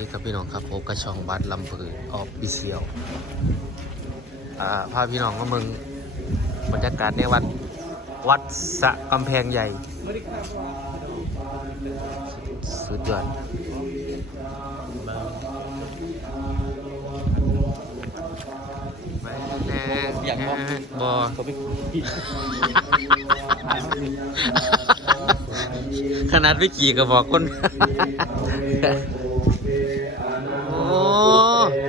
ดีครับพี่น้องครับโอกระช่องบัดลำพือออกบิเซียวอ่าพาพี่น้องมาเมืองบรรยากาศในวัดวัดสะกำแพงใหญ่ สุดยอดอยากบอเขาไปขนาดวิกีก็บอกคนโอ้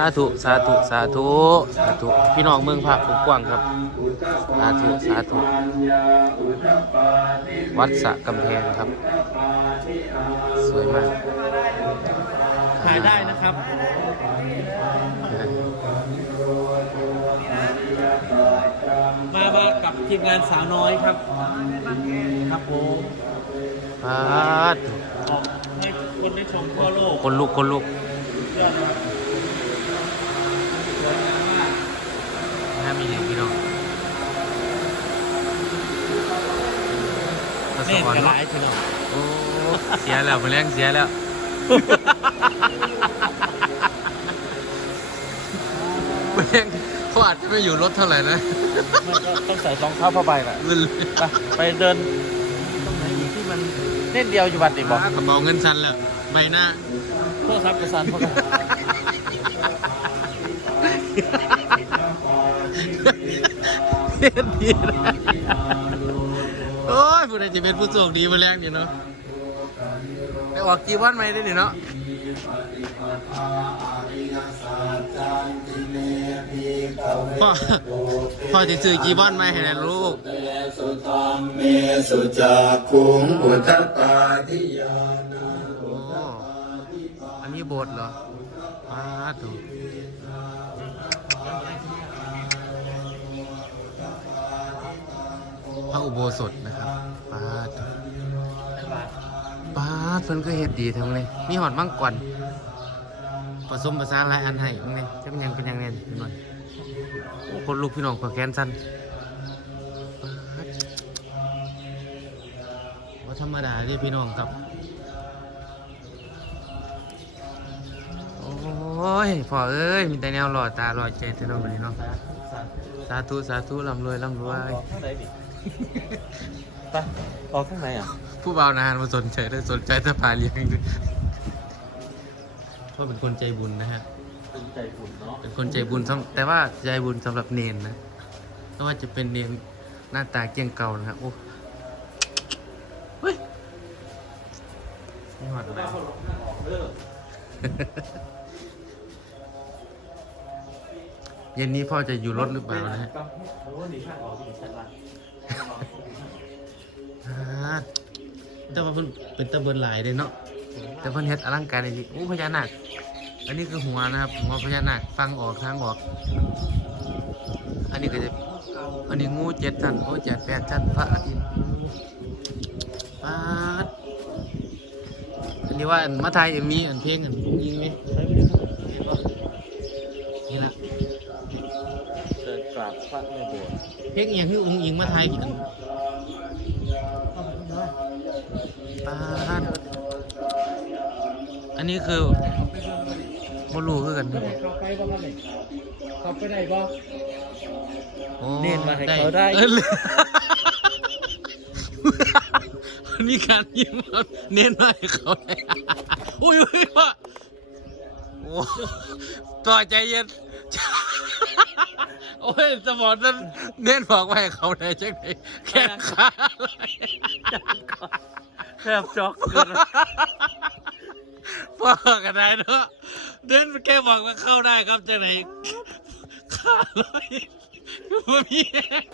าธุ สาธุ สาธุ สาธุ พี่น้องเมืองพระปกกว้างครับ สาธุ สาธุ วัดสะกำแพงครับ สวยมาก ถ่ายได้นะครับ มามากับทีมงานสาวน้อยครับ ครับผมปาดออกให้คนได้ชมทั่วโลก คนลุก คนลุกยอดครับสวยงามมาก งามมีหลีพี่น้องอัศ เล่นวรรกระค์ไรเนาะพี่น้องโอ้เสียแล้วมาแรงเสียแล้วมาแรงเขาอาจจะไม่อยู่รถเท่าไหร่นะมันก็ต้องใส่รองเท้าผ้าใบแหละมึนไปไปเดินตรงไหนอีกที่มันเล่นเดียวอยู่บัดดิบอกกระเป๋าเงินสั่นแล้วใบหน้าโทษครับกระสันพวกกันเล่นดีนะโอ้ ยผู้ใดจะเป็นผู้โชคดีมาแรงนี่เนาะไปออกจีวันใหมได้นี่เนาะพ่อพ่อจะซื้อจีวันใหมให้นะลูกสุธรรมเมสุจักขุงอุตตาทิยานาอันนี้บสถ์เหรอมาดู ระอุโบสถนะครับปาดปาดเพิ่นก็เฮ็ดดีทั้งเลย มีหอดมังกรผสมผสานหลายอันให้ตรงนี้จะเป็นยังเป็นยังเนี่ยพี่น้อยโอ้คนลูกพี่น้องขอแขนสั้นว่าธรรมดาเด้พี่น้องครับ โอ้ยพ่อเอ้ย มีแต่แนวหล่อตาหล่อใจเท่านั้นเลยเนาะ สาธุ สาธุร่ำรวยร่ำรวย ไหนดิไปออกข้างไหนอะผู้บ่าวนานมาสนใจด้วยสนใจจะพาเลี้ยงด้วยพ่อเป็นคนใจบุญนะฮะ เป็นใจบุญเนาะเป็นคนใจบุญสำแต่ว่าใจบุญสำหรับเนนนะไม่ว่าจะเป็นเนนหน้าตาเกรียงเก่านะฮะโอ้เฮ้ยนี่หอดอะไร เออเย็นนี้พ่อจะอยู่รถหรือเปล่านะฮะโอ้หนีข้างออกที่ชั้นล่างอ่าแต่ว่าเพิ่นเป็นตะเบินหลายเลยเนาะแต่เพิ่นเฮ็ดอลังการดีโอ้พญานาคอันนี้คือหัวนะครับหัวพญานาคฟังออกทางออก อันนี้ก็จะอันนี้งูเจ็ดชั้นโอ้เจ็ดแปดชั้นพระอาทิตย์ปาดอันนี้ว่าอันมาไทยเอ็มมีอันเพลงอันยิงไหม พระในโบสถ์เพลงอหย่างที่อุ้งยิงมาไทยกี่อันปาดอันนี้คือบ่รู้คือกันครับเข้าไปบ้างไหมเข้าไปได้บ้าง โอ้เน้นมาให้เขาได้ออมีการยิ้มครับเน้นมาให้เขาได้อุ้ยอุ้ยพ่อโอ้ต่อใจเย็น โอ้ยสมองนั้นเน้นบอกว่าให้เขาได้จังไงแค่ขาอะไรแทบช็อกเกินพ่อกันได้เนาะเน้นแค่บอกว่าเข้าได้ครับจังไหนขาเลยมันมีแห้ง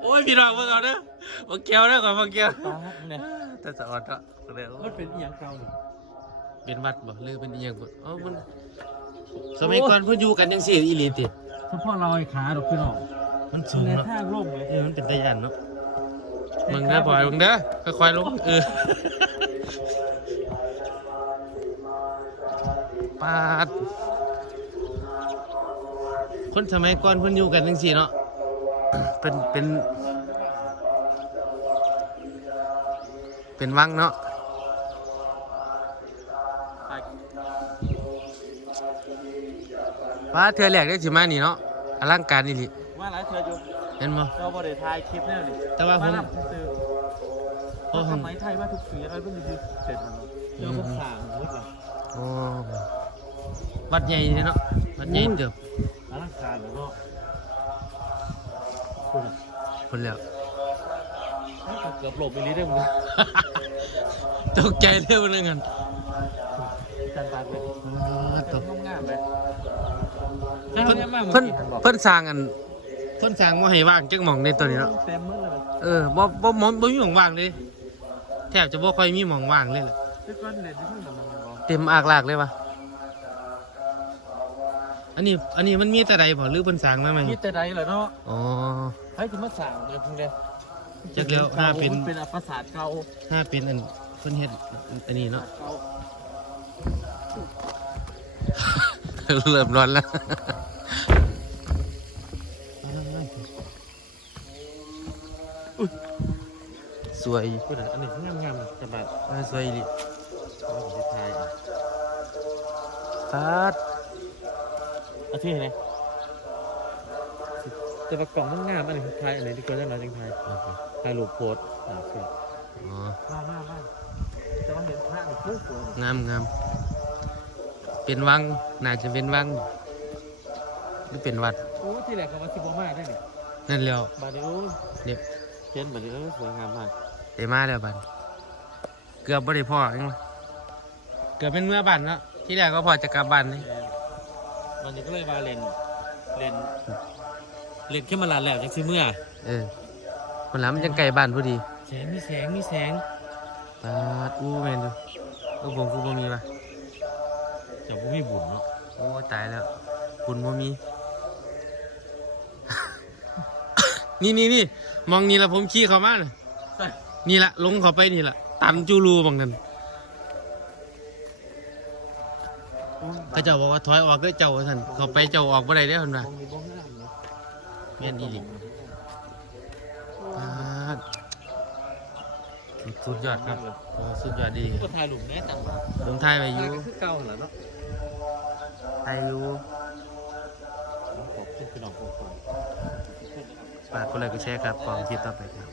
โอ้ยพี่น้องเพิ่งเอาเด้อมาเกี่ยวเด้อก่อนมาเกี่ยวตาเนี่ยแต่สะอดเนาะเร็วมันเป็นอหย่างเก่าเนี่ยเป็นวัดบ่หรือเป็นอีหยังบ่เอ๋อมัน สมัยก่อนเพิ่นอยู่กันจังซี่อีหลีติเฉพาะเราไอ้ขาดอกพี่น้องมันสูงในเนาะทางโลกเลยเออมันเป็นตะยันเนาะมึงเด้อปล่อยมึงเด้อค่อยๆลงเออปาด คนสมัยก่อนเพิ่นอยู่กันจังซี่เนาะเป็นเป็น เป็นวังเนาะ ว่าเธอแรกได้สิมานี่เนาะอลังการนี่ลิว่าหลายเธออยู่เห็นบ่เราบริถ่ายคลิปแน่เลยแต่ว่าผมนซื้อโอ้ๆผสมมัยไทยว่าทุกปีอะไรเพิ่งจะเสร็จแล้วเนอะเดี๋ยวพวกสร้างหมดละโอ้วัดใหญ่เลยเนาะวัดใหญ่เติบอลังการแล้วก็คุณอะคนแล้วเกือบหลบไปลิได้หมดตกใจเร็วนึงกันจันตาเลยตกทำงานไป เพิ่นเพิ่นเพิ่นสร้างอันเพิ่นสร้างว่าให้ว่างจักหม่องในตัวนี้เนาะเต็มมือเลยเออบ่บ่บ่บ่มีหม่องว่างเลยแทบจะบ่ค่อยมีหม่องว่างเลยล่ะทุกคนเด็ดที่เพิ่งทำมันบอกเต็มอากลากเลยวะอันนี้อันนี้มันมีแต่ใดบ่หรือเพิ่นสร้างมาใหม่มีแต่ใดเหรอเนาะอ๋อให้ถึงมาสั่งเลยเพิ่งเลยจักแล้วถ้าเป็นเป็นประสาทเก่าถ้าเป็นอันเพิ่นเฮ็ดอันนี้เนาะ เก่าเริ่มร้อนแล้วสวยคุณอะอันนี้งามงามๆสบายอ่าสวยดิเอาไปที่ไทยอะฟาดเอาที่ไหนแต่ประกล่องมันงามอันนี้ไทยอันนี้ดีกว่าจังไรจังไทยโอเคถ่ายรูปโพสต์อ่าเสร็จอ๋อมากมากมากแต่ว่าเห็นพระมันสวยสวยงามงาม เป็นวัง น่าจะเป็นวังหรือเป็นวัด โอ้ที่แรกเขามาสิบมากได้เนี่ยนั่นแล้วบาดนี้โอ้เด็บเห็นแบบนี้เออสวยงามมากเดมาแล้วบัดเกือบบ่ได้พ่อยังวะเกือบเป็นเมื่อบันเนาะที่แรกก็พอจะกลับบ้านเลยวันนี้ก็เลยมาเล่นเล่นเล่นแค่มาลานแล้วจังซื้อเมื่อเออคนหลังมันยังไกลบ้านพอดีแสงมีแสงมีแสงปาดอู้แมนดูเออผมกูบ่มีปะ แต่ผมมีบุญเนาะโอ้ตายแล้วคุณบ่มี นี่นี่นี่มองนี่ละผมขี่เข้ามาน่ะใช่นี่ละลงเข้าไปนี่ละตันจูรูบางนั้นก็เจ้าบอกว่าถอยออกเด้อเจ้าว่าท่านเข้าไปเจ้าออกบ่ได้เด้อเพิ่นว่ามองมีบ้องงามเนาะแม่นอีหลีปาดสุดยอดครับโอ้สุดยอดดีก็ถ่ายรูปแน่จังวะผมถ่ายไว้อยู่ถ่ายก็คือเก่าเหรอเนาะ ถ่ายอยู่ขอบคุณพี่น้องทุกคนฝากกดไลค์กดแชร์ครับก่อนคลิปต่อไปครับ